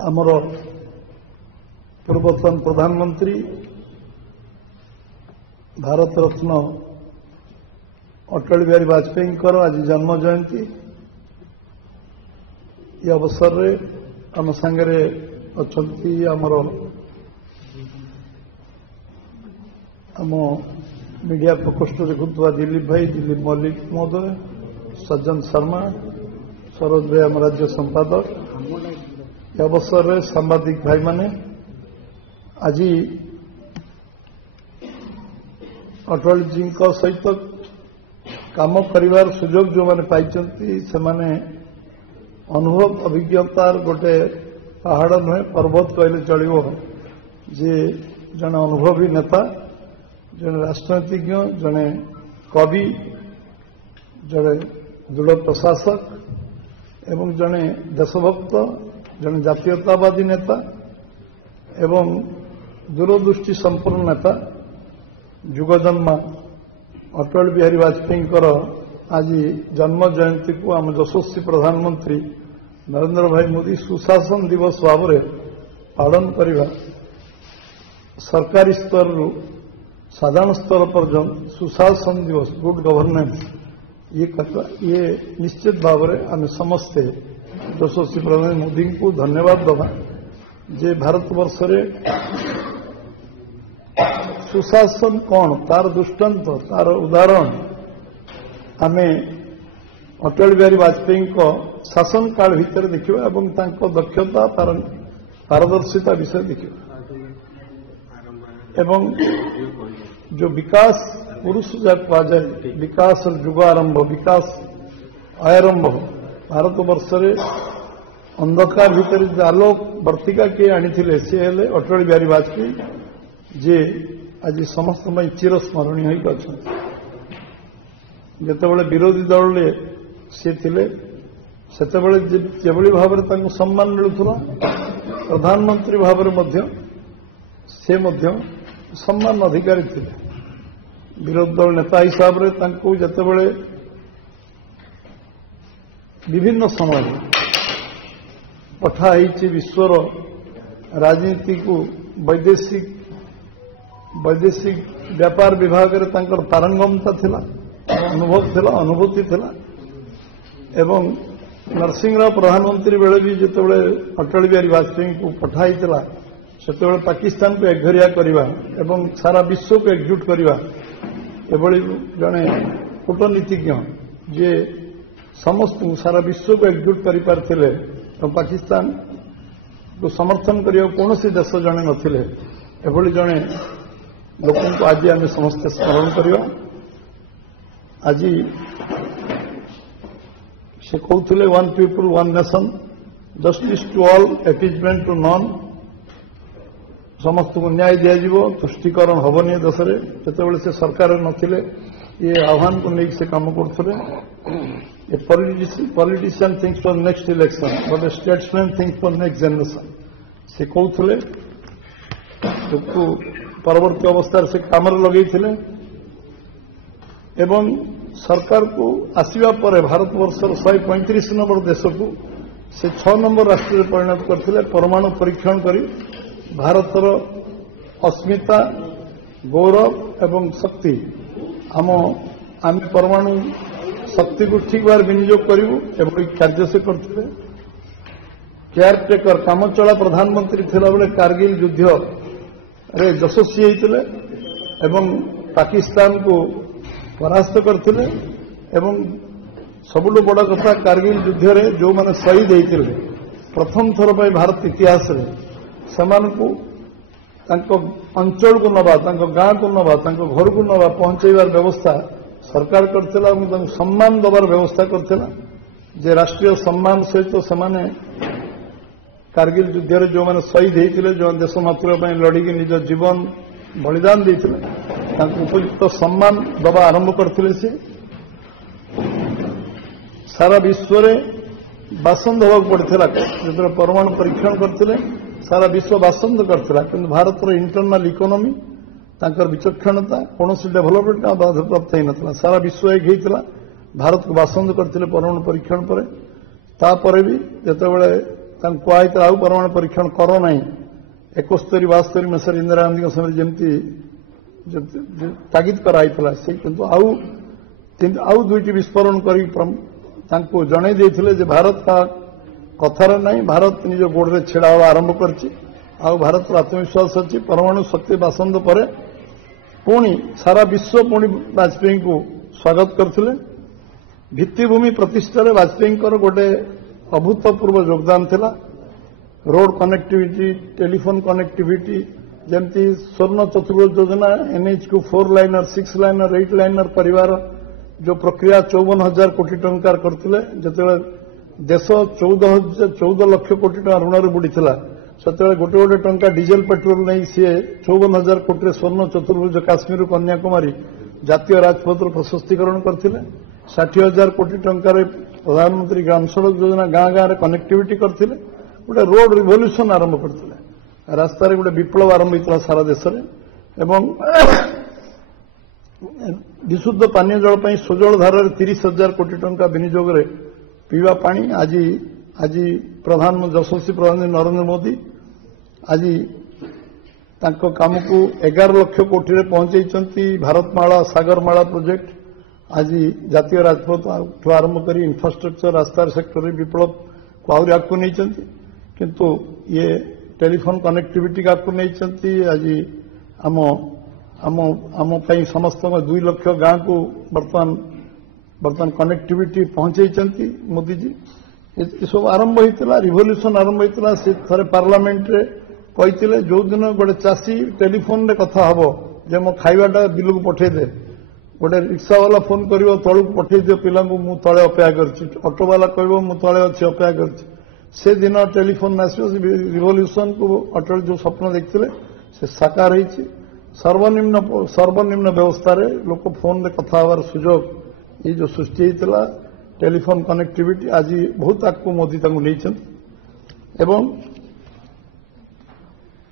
आमर पूर्वतन प्रधानमंत्री भारत रत्न अटल बिहारी वाजपेयी आज जन्म जयंती। ये अवसर रे आम सांगे अच्छी आमर आम मीडिया प्रकोष्ठ देखुवा दिलीप भाई, दिलीप मल्लिक महोदय, सज्जन शर्मा, सरोज भाई आम राज्य संपादक। ये अवसर रे सांबादिक भाई माने आज अटल जी सहित काम करिवार सुजोग जो माने पाइचंती से माने अनुभव अभिज्ञतार गोटे पहाड़ नुहे पर्वत कहले चलो जे जने अनुभवी नेता, जने राजनीतिज्ञ, जने कवि, जने दृढ़ प्रशासक एवं जने देशभक्त, जने जातीयतावादी नेता एवं दूरदृष्टि संपन्न नेता जुगजन्मा अटल बिहारी वाजपेयी आज जन्म जयंती को आम यशस्वी प्रधानमंत्री नरेंद्र भाई मोदी सुशासन दिवस भाव में पालन करवा सरकारी स्तर रु साधारण स्तर पर्यंत सुशासन दिवस गुड गवर्नेंस ये निश्चित भाव में आम समस्ते यशस्वी प्रधानमंत्री मोदी को धन्यवाद दबा जे भारतवर्ष रे सुशासन कौन तार दृष्टांत तार उदाहरण आम अटल बिहारी वाजपेयी को शासन काल भितर देखा एवं दक्षता पारदर्शिता विषय देखा एवं जो विकास पुरुष जहाँ कहुए विकास जुग आरंभ विकास आरंभ भारतवर्ष रे अंधकार भितर आलोक वर्तिका किए आनी सी हेले अटल बिहारी वाजपेयी जे आज समस्त चिर स्मरणीय अच्छा जितेबाला विरोधी दल सी थे से भाव में सम्मान मिलूला प्रधानमंत्री भाव में से सम्मान अधिकारी थे विरोधी दल नेता हिसाब से जितेबाला विभिन्न समय पठाई विश्वर राजनीति को वैदेशिक व्यापार विभाग रे पारंगमता थिला, अनुभव थिला, अनुभूति थिला एवं नरसिंहराव प्रधानमंत्री बेले भी जितेबाला अटल बिहारी वाजपेयी को पठाई से पाकिस्तान को एकघरिया करवा एवं सारा विश्व को एकजुट करवा एभली जड़े कूटनीतिज्ञ जे समस्त सारा विश्व को एकजुट कर पारे पाकिस्तान को समर्थन करने कौन देश जड़े नथिले एभली जड़े लोक आज आम समस्ते स्मरण करवा। आज से कहते one people one nation justice to all appeasement to none समस्त को न्याय दिज्व तुष्टिकरण हेनी देश में जितेबाला से सरकार नथिले ये आह्वान को लेकिन से कम करते politician thinks for next election but A statesman thinks for next generation से कहते परवर्ती अवस्था से काम लगे एवं सरकार को आसवा पर भारतवर्षर 135 नंबर देश को से 6 नंबर राष्ट्र में परिणत करते परमाणु परीक्षण कर भारतर अस्मिता गौरव एवं शक्ति आम परमाणु शक्ति को ठीक भाव विनियोग करूँ कार्य से करते केयरटेकर काम चला प्रधानमंत्री थिला बेले कारगिल युद्ध रे यशस्वी होते एवं पाकिस्तान को परास्त करते एवं सबुठ बड़ कथा कारगिल युद्ध रे जो माने शहीद होते प्रथम थर पर भारत इतिहास रे को अंचल को नवा गाँ को नवा घर को नवा पहुंचाइबार व्यवस्था सरकार करथिला सम्मान दबार व्यवस्था करथिला जे राष्ट्रीय सम्मान सहित से कारगिल युद्ध रे जो माने शहीद होते जो देश मातृका लड़िकी निज जीवन बलिदान देते उपयुक्त सम्मान दबा आरंभ करते से सारा विश्व रे बासंद होगा पड़ता जो परमाणु परीक्षण करते सारा विश्व बासंद करता कि भारत इंटरनाल इकोनॉमी विचक्षणता कौन डेभलपमेंट बाधा प्राप्त होता सारा विश्व एक होता भारत को बासंद करते परमाणु परीक्षण पर भी जितेबाला କୁହାଯାଇଥିଲା ଆଉ ପରମାଣୁ ପରୀକ୍ଷଣ କର ନାହିଁ 71-72 ମସିହାରେ ଇନ୍ଦିରା ଗାନ୍ଧୀଙ୍କ ସମୟରେ ଯେମିତି ତାଗିଦ କରାଯାଇଥିଲା ସେ କିନ୍ତୁ ଆଉ ଦୁଇଟି ବିସ୍ଫୋରଣ କରି ତାଙ୍କୁ ଜଣାଇ ଦେଇଥିଲେ ଯେ ଭାରତ କଥାରେ ନାହିଁ ଭାରତ ନିଜ ଗୋଡ଼ରେ ଛିଡ଼ା ହେବା ଆରମ୍ଭ କରିଛି ଆଉ ଭାରତର ଆତ୍ମବିଶ୍ୱାସ ଅଛି ପରମାଣୁ ଶକ୍ତି ବାସନ୍ଦ ପରେ ପୁଣି ସାରା ବିଶ୍ୱ ପୁଣି ବାଜପେୟୀଙ୍କୁ ସ୍ୱାଗତ କରିଥିଲେ ଭିତ୍ତିଭୂମି ପ୍ରତିଷ୍ଠାରେ ବାଜପେୟୀଙ୍କର ଗୋଟେ ଅଭୂତପୂର୍ବ ଯୋଗଦାନ ଥିଲା ରୋଡ୍ କନେକ୍ଟିଭିଟି ଟେଲିଫୋନ କନେକ୍ଟିଭିଟି ଯେମିତି ସ୍ୱର୍ଣ୍ଣ ଚତୁର୍ଭୁଜ ଯୋଜନା NHକୁ 4 ଲାଇନର 6 ଲାଇନର 8 ଲାଇନର କରିବାର जो प्रक्रिया 54,000 कोटी टंकार करथिले जेतेले देश 14 लाख कोटी टंका ऋण रे बुडीथिला सेतेले गोटे गोटे टंका डीजल पेट्रोल नै से 54,000 कोटी रे स्वर्ण चतुर्भुज काश्मीर कन्याकुमारी जातीय राजपथ प्रशस्तीकरण करथिले 60,000 कोटी टंका रे प्रधानमंत्री ग्राम सड़क योजना गाँ गाँ रे कनेक्टिविटी करथिले गोटे रोड रिवोल्यूशन आरंभ करथिले रास्ता रे गोटे विप्लव आरंभ होइतला सारा देश रे एवं विशुद्ध पानीय जल पर सुजल धारा 30,000 कोटी टंका विनियोग रे पीवा पानी आज प्रधानमंत्री यशस्वी प्रधानमंत्री नरेंद्र मोदी आज काम को 11 लाख कोटी रे पहुंचाई भारतमाला सागरमाला प्रोजेक्ट आज जातीय राजपथ आरंभ कर इंफ्रास्ट्रक्चर रास्ता सेक्टर विप्लव को आहरी आगे नहीं किंतु ये टेलीफोन कनेक्टिविटी आगे नहीं आज आम समस्त 2 लाख गाँ को बर्तमान कनेक्टिविटी पहुंचाई मोदी जी ये सब आरंभ होता रिवोल्यूशन आरंभ होता से थे पार्लियामेंट रे कहते जो दिन गोटे चाषी टेलीफोन रे कथा हम जे मो खाइबाटा बिल को पठेदे गोटे रिक्शा वाला फोन कर तलू पठे दियो पिला मु तले अपेक्षा करछि ऑटो वाला कहबो मु तले अच्छी अपेक्षा करछि से दिन टेलीफोन आसो रिवोल्यूशन को अटल जो स्वप्न देखते से साकार होइछि सर्वनिम्न व्यवस्था रे लोक फोन रे कथा हवार सुजोग ये जो सृष्टि होता टेलीफोन कनेक्टिविटी आज बहुत आगू मोदी नहीं एवं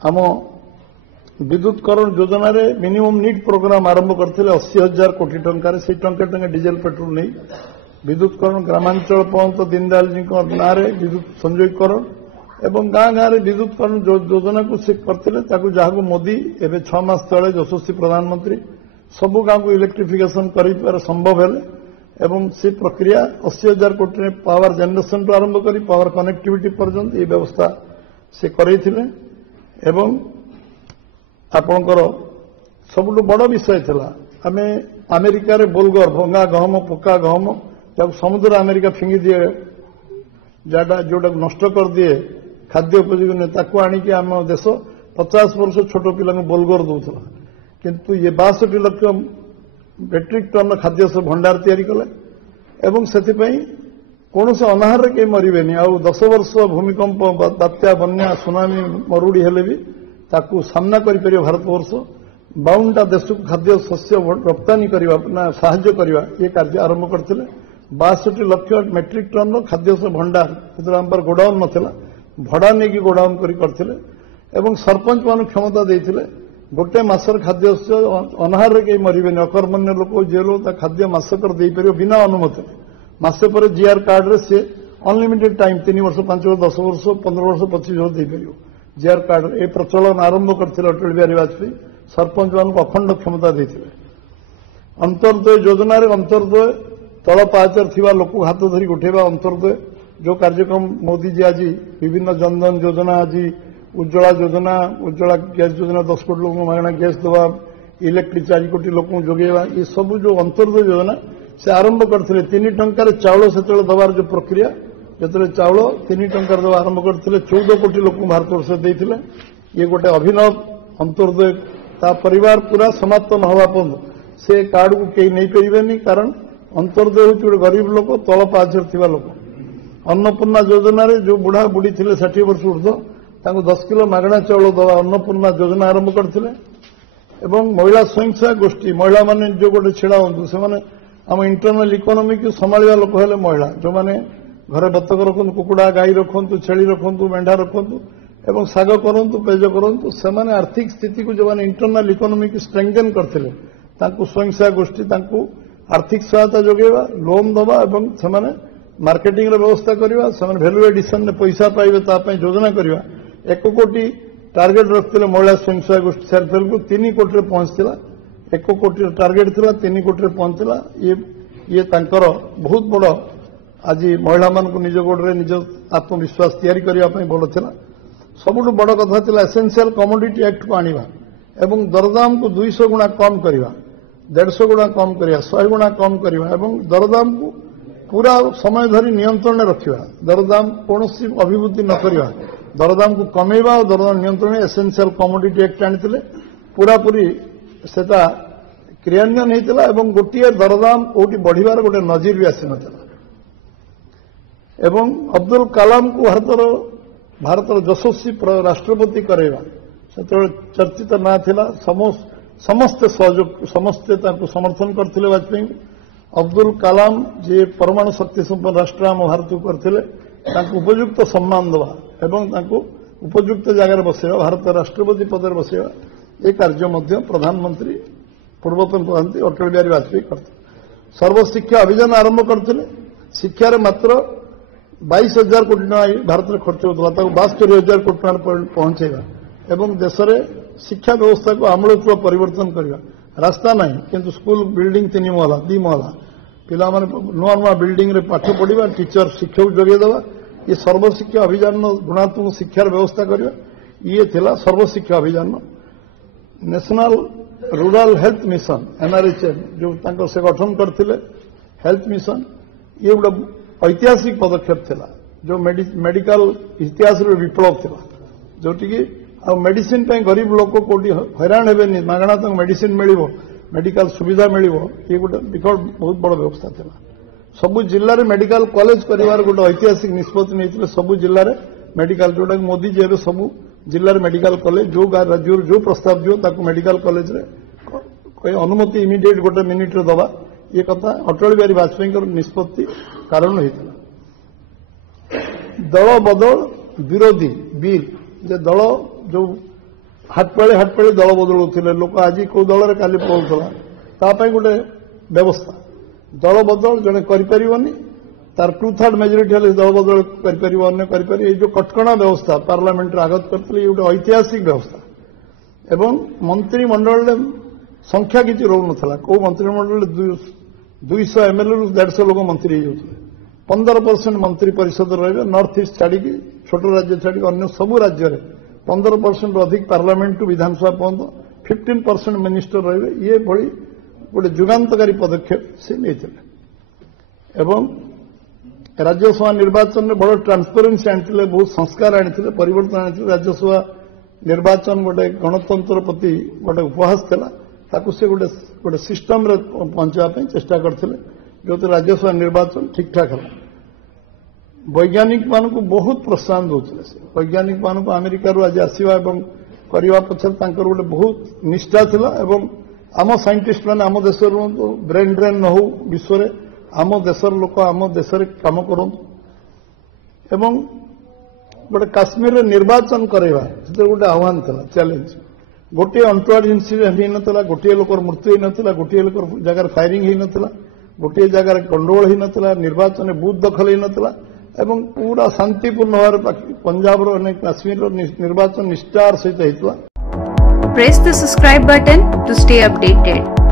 आम विद्युतकरण योजना रे मिनिमम नीड प्रोग्राम आरंभ करते 80,000 कोटी टंका से टंका डीजेल पेट्रोल नहीं विद्युतकरण ग्रामांचल पर्यंत दीनदयाल जी ना विद्युत संयोगीकरण एवं गाँ गाँ रे विद्युतकरण योजना को से करते जहाँ मोदी एवं 6 मास तले यशस्वी प्रधानमंत्री सबु गाँ को इलेक्ट्रिफिकेशन कर संभव है एवं से प्रक्रिया 80,000 कोटी पावर जनरेशन तो आरंभ कर पावर कनेक्टिविटी पर्यंत ये व्यवस्था से करते एवं आपणकर सबुठ बड़ विषय था आम अमेरिका रे बोलगर भंगा गहम पक्का गहम जब समुद्र अमेरिका फिंगी दिए जोटा नष्ट कर दिए खाद्य उपयोगी नहीं ताकू आणिकी आम देश 50 वर्ष छोट पिला बोलगर दौला किंतु ये 62 लाख मेट्रिक टन खाद्य से भंडार तैयारी कले एवं से कौन से अनाहार रे कहीं मरबे 10 वर्ष भूमिकंप बात्या बन्या सुनामी मरुड़ी हेले भी ताकू सामना कर भारतवर्ष 52टा देश को खाद्य शस्य रप्तानी करने साहाय्य करने ये कार्य आरंभ करते 62 लाख मेट्रिक टन खाद्य से भंडार पर गोडाउन नाला भड़ा नहीं गोडाउन करते सरपंच मान क्षमता देते गोटे मासर खाद्य अनाहार रे कहीं मरबे अकर्मण्य लोक जे लोग खाद्य मासकर दे पार बिना अनुमति मासे पर जीआर कार्ड रे से अनलिमिटेड टाइम 3 वर्ष 5 वर्ष 10 वर्ष 15 वर्ष 25 वर्ष दे पार जीआर कार्ड ए प्रचलन आरंभ करते अटल बिहारी वाजपेयी सरपंच मान अखंड क्षमता देते अंतर्दय योजना रे अंतर्दय तल पाचर थिबा लोक हाथ धरी उठेबा अंतर्दय जो कार्यक्रम मोदी जी आज विभिन्न जनधन योजना आज उज्ज्वला गैस योजना 10 कोटी लोक मागणा गैस दवा इलेक्ट्रिक 4 कोटी लोक जोगेवा ये सब जो अंतर्दय योजना से आरंभ करते 3 टंकार चाउल से दबार जो प्रक्रिया जो चाउल 3 टंकार दवा आरंभ करते 14 कोटी लोक भारतवर्ष देते ये गोटे अभिनव अंतर्दय ता परिवार पूरा समाप्त न हवा पर्यंत से कार्ड को कहीं नहीं पारे कारण अंतर्दय हूँ गोटे गरीब लोक तल पाचर थिबा लोक अन्नपूर्णा योजना रे जो बुढ़ा बुढ़ी थे 60 वर्ष ऊर्ध 10 किलो मागणा चाउल दवा अन्नपूर्णा योजना आरंभ करते महिला स्वयं सहायक गोष्ठी महिला माने जो गोटे छिड़ा हूँ से आम इंटरनाल इकोनॉमी को संभाला लोक है महिला जो मैंने घरे बतक रखु कुकुड़ा गाई रखु छेली रखु मेढ़ा रखु एवं साग करूँ पेज करूँ से आर्थिक स्थिति को जो मैंने इंटरनाल इकोनॉमी को स्ट्रेंथन करते स्वयं सहायक गोष्ठी आर्थिक सहायता जोगेवा लोन दवा से मार्केटिंग व्यवस्था करवा से वैल्यू एडिशन में पैसा पाइबे योजना करवा 1 कोटी टार्गेट रखते महिला स्वयं सहायक गोष्ठी सेल्फ हेल्प ग्रुप 3 कोटी पहुंचला 1 कोटी टार्गेट था 3 कोटी पहुंचला ये बहुत बड़ आज महिला मान निज गोड़े निज आत्मविश्वास तैयारी करने बड़ था सबुठ बड़ कथा था एसेंशियल कमोडिटी एक्ट को आनिबा एवं दरदाम को 200 गुणा कम करवा 150 गुणा कम करवा 100 गुणा कम करवा एवं दरदाम को पूरा समय धरी नियंत्रण रखा दरदाम कौन अभिवृद्धि न करवा दरदाम को कमेवा और दरदाम नियंत्रण एसेंशियल कमोडिटी एक्ट आनी पूरापूरी से क्रियान्वयन होता एवं गोटे दरदाम कौटी बढ़िबार गोटे नजीर भी आसी नाला एवं अब्दुल कलाम को भारतर यशस्वी राष्ट्रपति करवा से चर्चित ना थिला समस्ते सहयोग समस्ते समर्थन करते वाजपेयी अब्दुल कलाम जी परमाणु शक्ति संपन्न राष्ट्र आम भारत को करते उपयुक्त सम्मान देवा एवं उपयुक्त जगह बसैवा भारत राष्ट्रपति पद बसैवा ये कार्य प्रधानमंत्री पूर्वतन प्रधानमंत्री अटल बिहारी वाजपेयी करते सर्वशिक्षा अभियान आरंभ करते शिक्षार मात्र 22,000 कोटी भारत में खर्च होता 72,000 कोटी पहुंचेगा एवं देश में शिक्षा व्यवस्था को आमूलचूल परिवर्तन करवा रास्ता ना किंतु स्कूल बिल्डिंग 3 महला 2 महला पिला नुआ नुआ बिल्डिंग रे पाठ पढ़ा टीचर शिक्षक जोगेदेवा ये सर्वशिक्षा अभियान गुणात्मक शिक्षार व्यवस्था करवा ये थिला Sarva Shiksha Abhiyan national rural health mission NRHM जो से गठन करते हेल्थ मिशन ये गोटे ऐतिहासिक पदक्षेप थिला जो मेडिकल इतिहास विप्लव थिला जोटि मेडिसिन गरीब लोक कोटी हैरान हेबेनी मागणा तक मेडिसिन मिलिबो मेडिकल सुविधा मिलिबो ये गोटे विकट बहुत बड़ व्यवस्था थिला सबु जिल्ला रे मेडिकल कॉलेज करिवार गोटे ऐतिहासिक निष्पत्ति नैतिले सबु जिल्ला रे मेडिकल जोटा मोदी जी एबे सबु जिल्ला रे मेडिकल कॉलेज जो राज्य जो प्रस्ताव दियो ताको मेडिकल कॉलेज रे कोई अनुमति इमिडिएट गोटे मिनिट रे दबा ये कथा अटल बिहारी वाजपेयी निष्पत्ति कारण होता दल बदल विरोधी बिल जे दल जो हाटपाड़ी दल बदलुले लोक आज कौ दल काली पड़ूला गोटे व्यवस्था दल बदल जड़े करनी तार 2/3 मेजोरिटी हेल्ले दल बदल कर जो कटकणा व्यवस्था पार्लियामेंट आगत करते ये गोटे ऐतिहासिक व्यवस्था एवं मंत्रिमंडल संख्या किसी रोक नाला कौ मंत्रिमंडल 200 MLA रू 150 लोग मंत्री हो 15% मंत्री परिषद रही नॉर्थ ईस्ट छाड़ी छोट राज्य छाड़ी अन्य सबू राज्य में 15% अधिक पार्लियामेंट विधानसभा पर्यंत 15% मिनिस्टर रहे ये भली गोटे जुगांतकारी पदक्षेप से नहीं एवं राज्यसभा निर्वाचन में बड़ ट्रांसपेरेन्सी आनी बहुत संस्कार आनी परिवर्तन आनी राज्यसभा निर्वाचन गोटे गणतंत्र प्रति गोटे उपहास था ताकू से गोटे सिस्टम रे पहुंचापी चेष्टा करते जो राज्यसभा निर्वाचन ठीक ठाक है वैज्ञानिक मान को बहुत प्रोत्साहन दौले वैज्ञानिक मान को अमेरिका आज आसवा करने पक्षर गोटे बहुत निष्ठा था आम साइंटिस्ट मैंने आम देश ब्रेन ड्रेन न हो विश्व में आम देशर लोक आम देश कम करूँ गोटे काश्मीर निर्वाचन करवा गोटे आह्वान था चैलेंज गोटे अंटवार्ड इनसीडेंट हो नाला गोटे लोकर मृत्यु हो नाला गोटे लोकर जगार फायरिंग हो नाला गोटे जगार गंडगोल हो नाला निर्वाचन बूथ दखल हो नाला एवं पूरा शांतिपूर्ण भाव पंजाब काश्मीर निर्वाचन निष्ठार सहित होता Press the subscribe button to stay updated.